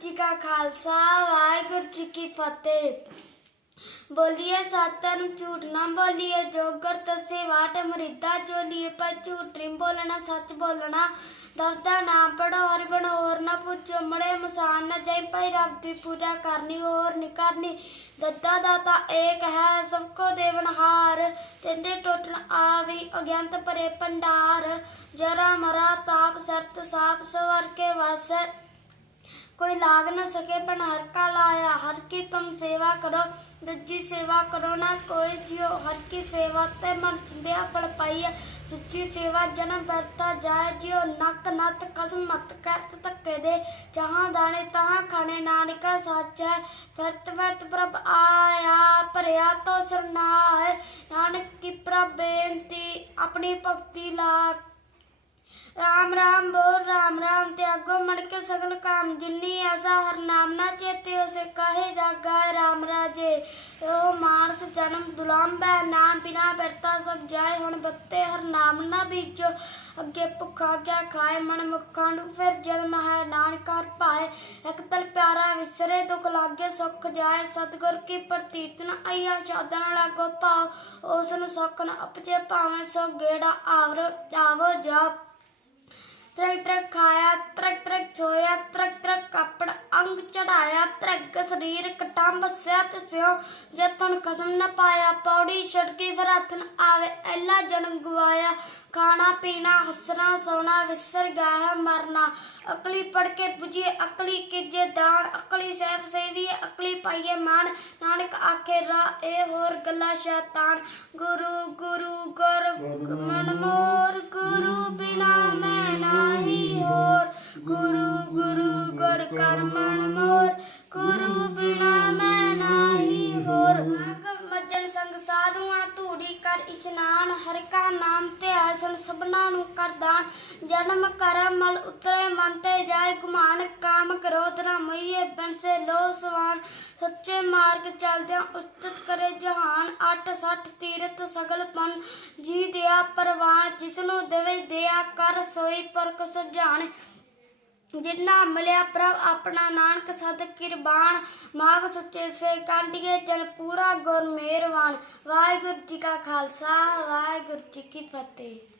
ਜੀ ਕਾ ਖਾਲਸਾ, ਵਾਹਿਗੁਰੂ ਜੀ ਕੀ ਫਤਿਹ। ਬੋਲੀਏ ਸਾਤਾਂ ਝੂਠ ਨਾ ਬੋਲੀਏ ਜੋਗਰ ਤਸੇ ਵਾਟ ਮਰਿਦਾ, ਜੋ ਲੀਏ ਪਰ ਝੂਠ ਨਹੀਂ ਬੋਲਣਾ, ਸੱਚ ਬੋਲਣਾ। ਦਸਦਾ ਨਾਮ ਪੜੋ ਹਰਿ ਬਣ, ਹੋਰ ਨਾ ਪੁੱਛੋ। ਮੜੇ ਮਸਾਨ ਨਾ ਜਾਈ, ਭਾਈ ਰੱਬ ਦੀ ਪੂਜਾ ਕਰਨੀ, ਹੋਰ ਨਹੀਂ ਕਰਨੀ। ਦੱਦਾ ਦਾ ਤਾਂ ਏਕ ਹੈ, ਸਭ ਕੋ ਦੇਵਨਹਾਰ ਤਿੰਨੇ ਟੋਟਣ ਆਵੀ, ਅਗਿਆਨਤ ਪਰੇ ਪੰਡਾਰ ਜਰਾ ਮਰਾ, ਤਾਪ ਸਰਤ ਸਾਪ, ਸਵਰ ਕੇ ਵਾਸੈ। कोई लाग न सके पण हर का लाया हर की तुम सेवा करो दज्जी सेवा करो ना कोई जियो हर की सेवा ते मन चिंदिया फल पाई सच्ची सेवा जन्म बरता जाए जियो नक नत कसम मत करत धक्के दे जहाँ दाने तहाँ खाने नानका सच है फिरत फिरत प्रभ आया भरिया तो सरनाए नानक की प्रभ बेनती अपनी भक्ति ला ਰਾਮ ਰਾਮ ਬੋਲ ਰਾਮ ਰਾਮ ਮੜ ਕੇ ਸਗਲ ਕਾਮ ਜਿਨੀ ਐਸਾ ਹਰ ਨਾਮ ਨਾ ਚੇਤੇ ਉਸੇ ਕਾਹੇ ਜਾਗਾ ਰਾਮ ਰਾਜੇ। ਉਹ ਮਾਨਸ ਜਨਮ ਦੁਲਾਂਬੈ, ਨਾਮ ਬਿਨਾ ਬਿਰਤਾ ਸਭ ਜਾਏ। ਹੁਣ ਬੱਤੇ ਹਰ ਨਾਮ ਨਾ ਬੀਜੋ। ਅੱਗੇ ਭੁੱਖਾ ਗਿਆ ਖਾਏ, ਮਨ ਮੁਖਾਂ ਨੂੰ ਫਿਰ ਜਨਮ ਹੈ ਨਾਨਕਾਰ ਪਾਏ। ਇੱਕ ਤਲ ਪਿਆਰਾ ਵਿਸਰੇ, ਦੁਖ ਲਾਗੇ ਸੁਖ ਜਾਏ। ਸਤਿਗੁਰ ਕੀ ਪ੍ਰਤੀਤ ਨ ਆਇਆ ਚਾਦਨ ਲਾਗੋ ਪਾਓ ਉਸ ਨੂੰ ਸੁਖ ਨ ਅਪਜੇ ਭਾਵੇਂ ਸੋ ਗੇੜਾ ਆਵਰ ਆਵੋ ਜਾ। ਤਰਕ ਤਰਕ ਖਾਇਆ ਤਰਕ ਤਰਕ ਤਰਕ ਤਰਕ ਅੰਗ ਚੜਾਇਆ ਤਰਕ ਸਰੀਰ ਕਟਾਂ ਬਸਿਆ ਤਿਸਿਓ ਜਤਨ ਖਸਮ ਨ ਪਾਇਆ, ਪੌੜੀ ਛੜਕੀ ਫਿਰ ਆਵੇ। ਐਲਾ ਜਨਮ ਗਵਾਇਆ, ਖਾਣਾ ਪੀਣਾ, ਹੱਸਣਾ ਸੋਣਾ, ਵਿਸਰ ਗਿਆ ਮਰਨਾ। ਅਕਲੀ ਪੜ ਕੇ 부ਝੀਏ ਅਕਲੀ ਕੀਜੇ ਦਾਨ। ਅਕਲੀ ਸਹਿਬ ਸੇਵੀਏ, ਅਕਲੀ ਪਾਈਏ ਮਾਨ ਨਾਨਕ ਆਖੇ ਰਾ ਇਹ ਹੋਰ ਗੱਲਾਂ ਸ਼ੈਤਾਨ। ਗੁਰੂ ਗੁਰੂ ਗੁਰ ਮਨ ਕਰ ਇਸ਼ਨਾਨ, ਹਰਿ ਕਾ ਨਾਮ ਤੇ ਆਸਣ ਸਭਨਾ ਨੂੰ ਕਰਦਾਨ ਜਨਮ ਕਰਮ ਮਲ ਉਤਰੇ ਮਨ ਤੇ ਜਾਏ ਗੁਮਾਨ। ਕਾਮ ਕ੍ਰੋਧ ਨਾ ਮਈਏ ਬੰਸੇ ਲੋ ਸਵਾਨ। ਸੱਚੇ ਮਾਰਗ ਚਲਦਿਆਂ ਉਸਤਤ ਕਰੇ ਜਹਾਨ। 8 60 ਤੀਰਤ ਸਗਲ ਪਨ ਜੀ ਦਿਆ ਪਰਵਾਨ। ਜਿਸਨੂੰ ਦੇਵੇ ਦਿਆ ਕਰ ਸੋਈ ਪਰਕ ਸੁਝਾਣ ਜਿੰਨਾ ਮਿਲਿਆ ਪ੍ਰਭ ਆਪਣਾ ਨਾਨਕ ਸਦ ਕਿਰਬਾਨ, ਮਾਗ ਸੁੱਚੇ ਸੇ ਕਾਂਡੀਏ ਜਨ ਪੂਰਾ ਗੁਰ ਮਿਹਰਬਾਨ ਵਾਹਿਗੁਰੂ ਜੀ ਕਾ ਖਾਲਸਾ, ਵਾਹਿਗੁਰੂ ਜੀ ਕੀ ਫਤਿਹ।